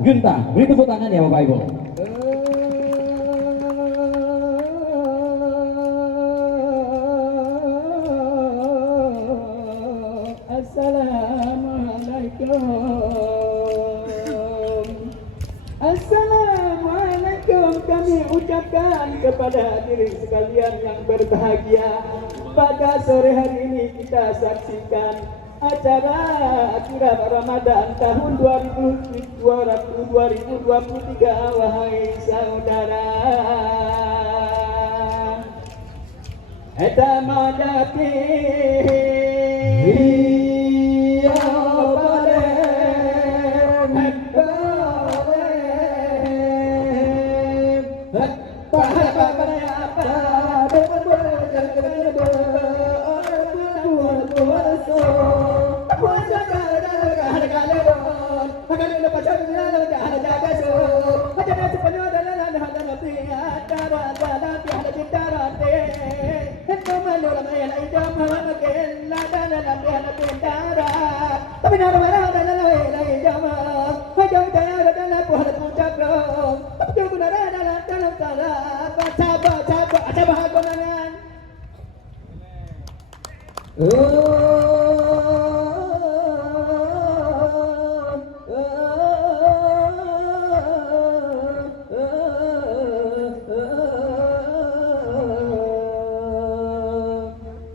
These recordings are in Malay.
Junta. Beri tepuk tangan ya Bapak Ibu. Assalamualaikum. Assalamualaikum kami ucapkan kepada hadirin sekalian yang berbahagia. Pada sore hari ini kita saksikan acara kirab Ramadan tahun 2023 wahai saudara. Eta madati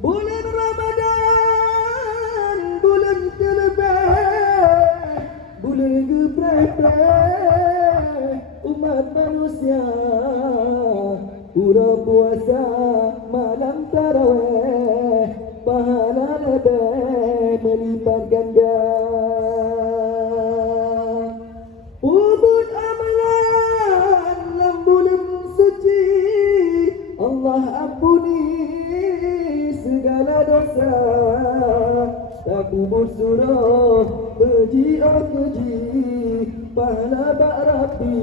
bulan Ramadan, bulan terbaik, bulan geprek umat manusia. Pura puasa malam tarawih, pahala lebih melipat ganda. Ubud amalan dalam bulan suci, Allah ampuni segala dosa. Tak kubur surah keji keji, pahala bak rapi.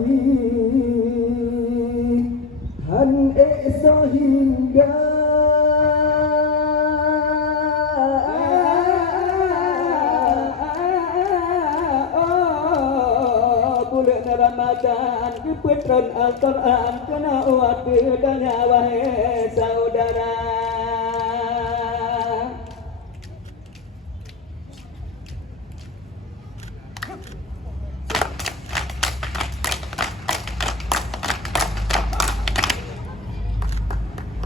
Han esa hingga bulan Ramadan kepetron Al-Quran kena waktu dan wahai saudara.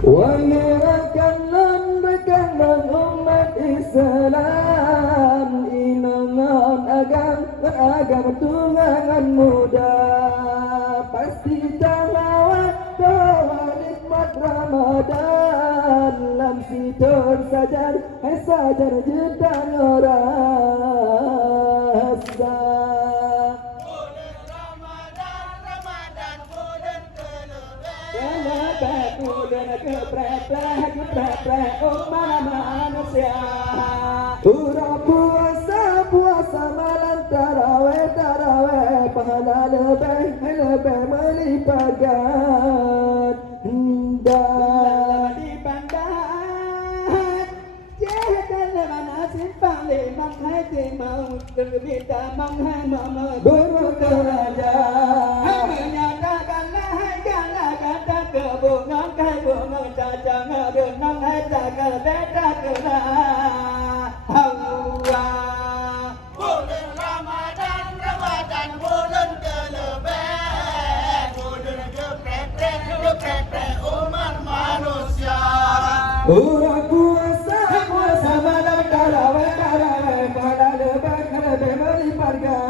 Wahirakanlah umat Islam, imangan agama tunangan muda. Pasti talawat doa nikmat Ramadan, lam situr sajar sajar jedang rasa. Keprek umat manusia. Pura puasa malam tarawih pahala lebih melipat ganda. Di pandang jihad mana simpang limang hati mau berbeda manghai mama berkeraja. Menyatakanlah gala kata kebungan kai bunga cacang benang hai jagal beda kena hawa. Bulan Ramadan bulan kelebih, bulan geprek umat manusia. Pura puasa malam tarawih pahala lebih melipat ganda.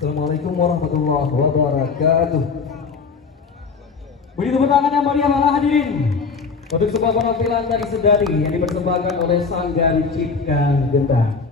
Assalamualaikum warahmatullahi wabarakatuh. Beri tepuk tangan yang meriah para hadirin untuk sebuah penampilan tari sedari yang dipersembahkan oleh Sanggar Cipkan Gendang.